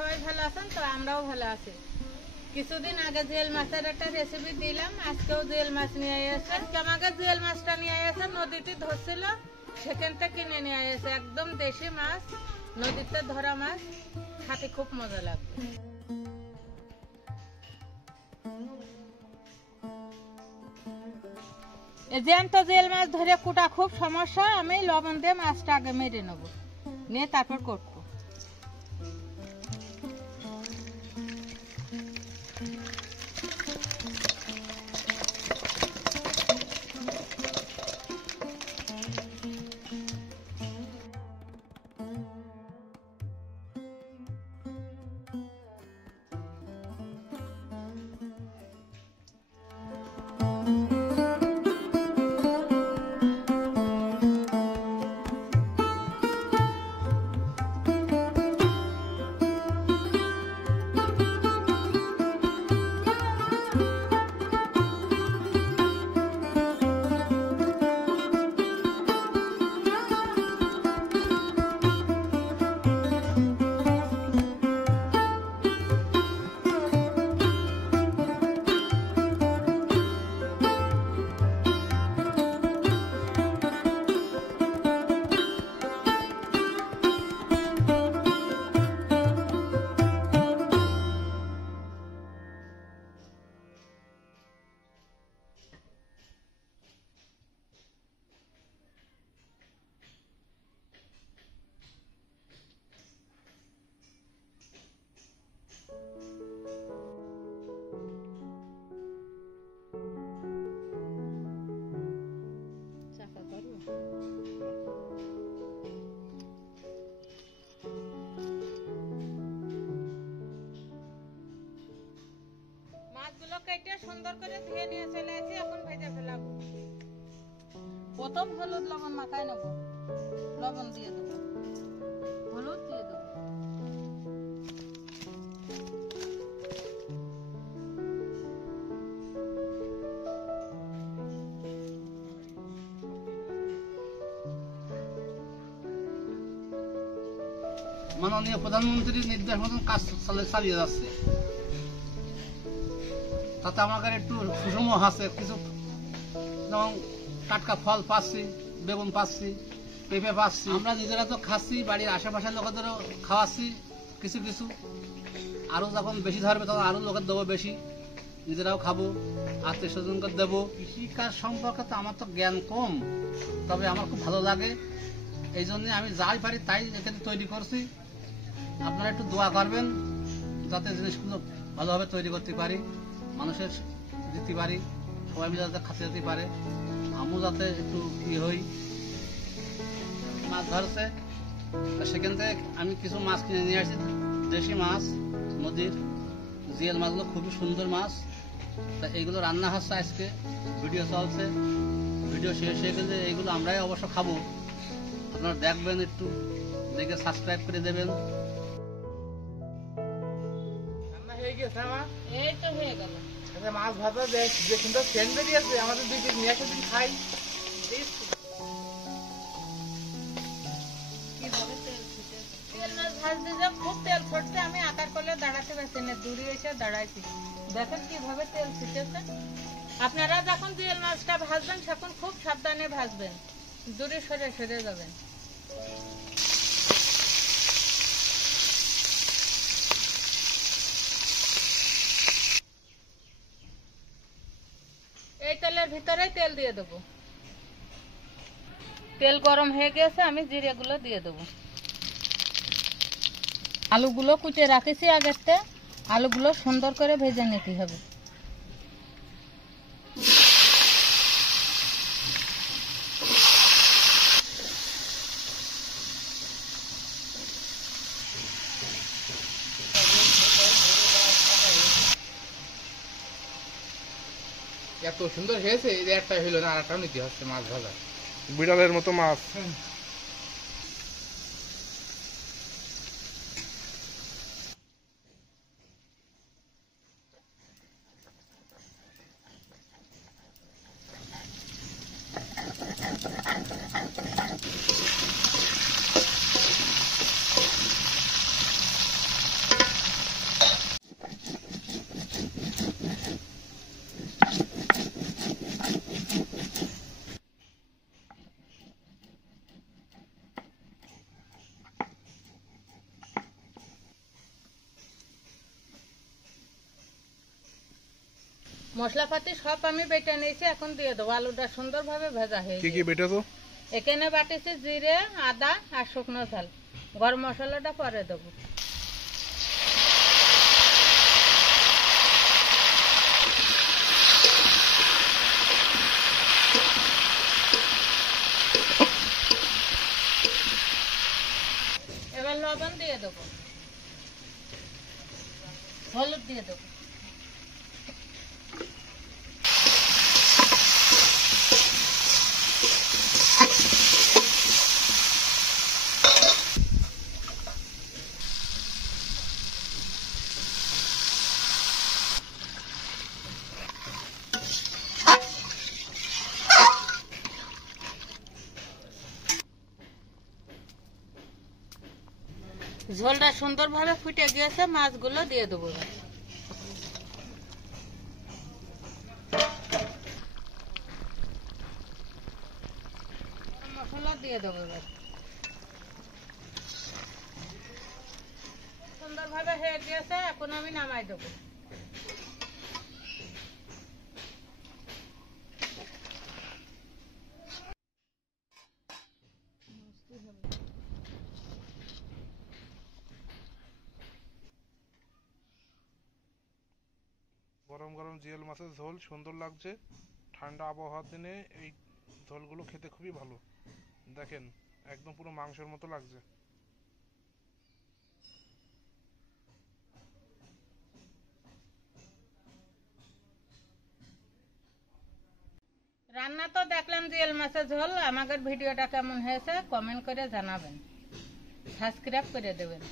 সবাই ভালো আছেন? তো আমরাও ভালো আছি। কিছুদিন আগে জিয়েল মাছের একটা রেসিপি দিলাম, আজকেও জিয়েল মাছ নিয়ে এসেছে। আজকে আমাকে জিয়েল মাছটা নিয়ে এসেছে, নদীতে ধরছিল, সেখান থেকে কিনে নিয়ে এসেছে। একদম দেশি মাছ, নদীতে ধরা মাছ, খেতে খুব মজা লাগবে। জ্যান্ত জিয়েল মাছ ধরে কুটা খুব সমস্যা। আমি লবণ দিয়ে মাছটা আগে মেরে নেবো, নিয়ে তারপর করবো। মাছগুলো কেটে সুন্দর করে ধুয়ে নিয়ে চলে আসি, এখন ভেজে ফেলাবো। প্রথম হলুদ লবণ মাখায় নেবো, লবণ দিয়ে দেবো, হলুদ দিয়ে দেবো। মাননীয় প্রধানমন্ত্রীর নির্দেশ মতন কাজ চালিয়ে যাচ্ছে, তাতে আমাদের একটু সুষম আছে। কিছু যেমন টাটকা ফল পাচ্ছি, বেগুন পাচ্ছি, পেঁপে পাচ্ছি। আমরা নিজেরা তো খাচ্ছি, বাড়ির আশেপাশের লোকেদেরও খাওয়াচ্ছি কিছু কিছু। আরও যখন বেশি ধরবে তখন আরও লোকের দেবো বেশি, নিজেরাও খাবো, আত্মীয় স্বজনকে দেবো। কৃষিকাজ সম্পর্কে তো আমার তো জ্ঞান কম, তবে আমার খুব ভালো লাগে। এই জন্যে আমি যাই পারি তাই এখানে তৈরি করছি। আপনারা একটু দোয়া করবেন যাতে জিনিসগুলো ভালোভাবে তৈরি করতে পারি, মানুষের দিতে পারি, সবাই মিলে যাতে খাতে যেতে পারে, আমিও যাতে একটু হই। মাছ ধরছে, সেখান থেকে আমি কিছু মাছ কিনে নিয়ে আসছি, দেশি মাছ, নদীর জিয়েল মাছগুলো খুবই সুন্দর মাছ। তা এইগুলো রান্না হচ্ছে, আজকে ভিডিও চলছে। ভিডিও শেষ হয়ে গেলে এইগুলো আমরাই অবশ্য খাবো। আপনারা দেখবেন, একটু দেখে সাবস্ক্রাইব করে দেবেন। এই তো হয়ে গেল মাছ ভাজা, যে সুন্দর সেন্ট বেরিয়েছে, আমাদের দুই পিস নিয়ে এসে দিন খাই। তেল মাছ ভাজতে যা খুব তেল ফুটছে, আমি আকার করলে দাঁড়াতে পারছি না, দূরে এসে দাঁড়াইছি। দেখেন কিভাবে তেল ছিটেছে। আপনারা যখন জিয়েল মাছটা ভাজবেন তখন খুব সাবধানে ভাজবেন, দূরে সরে সরে যাবেন। এই তেলের ভিতরে তেল দিয়ে দেবো। তেল গরম হয়ে গেছে, আমি জিরেগুলো দিয়ে দেবো। আলুগুলো কুচে রাখেছি আগেরতে, আলুগুলো সুন্দর করে ভেজে নিতে হবে। এত সুন্দর হয়েছে, এই যে একটা হইলো না, আর একটাও নিতে হচ্ছে মাছ ভাজা। বিড়ালের মতো মাছ। মশলাপাতি সব আমি বেটে নিয়েছি, এখন দিয়ে দেবো। আলুটা সুন্দরভাবে ভাজা হয়ে কি কি গেছে। বেটেছো? এখানে বাটেছি জিরে, আদা আর শুকনো ঝাল। গরম মশলাটা পরে দেবো। এবার লবণ দিয়ে দেবো, হলুদ দিয়ে দেবো। ঝোলটা সুন্দরভাবে ফুটে গিয়েছে, মাছগুলো দিয়ে দেবো। মশলা দিয়ে দেবো এবার। সুন্দরভাবে হয়ে গিয়েছে, এখন আমি নামাই দেবো। গরম গরম জিওল মাছের ঝোল সুন্দর লাগছে। ঠান্ডা আবহাওয়ার দিনে এই ঝোলগুলো খেতে খুবই ভালো। দেখেন একদম পুরো মাংসের মতো লাগছে। রান্না তো দেখলাম জিওল মাছের ঝোল। আমাদের ভিডিওটা কেমন হয়েছে কমেন্ট করে জানাবেন, সাবস্ক্রাইব করে দেবেন।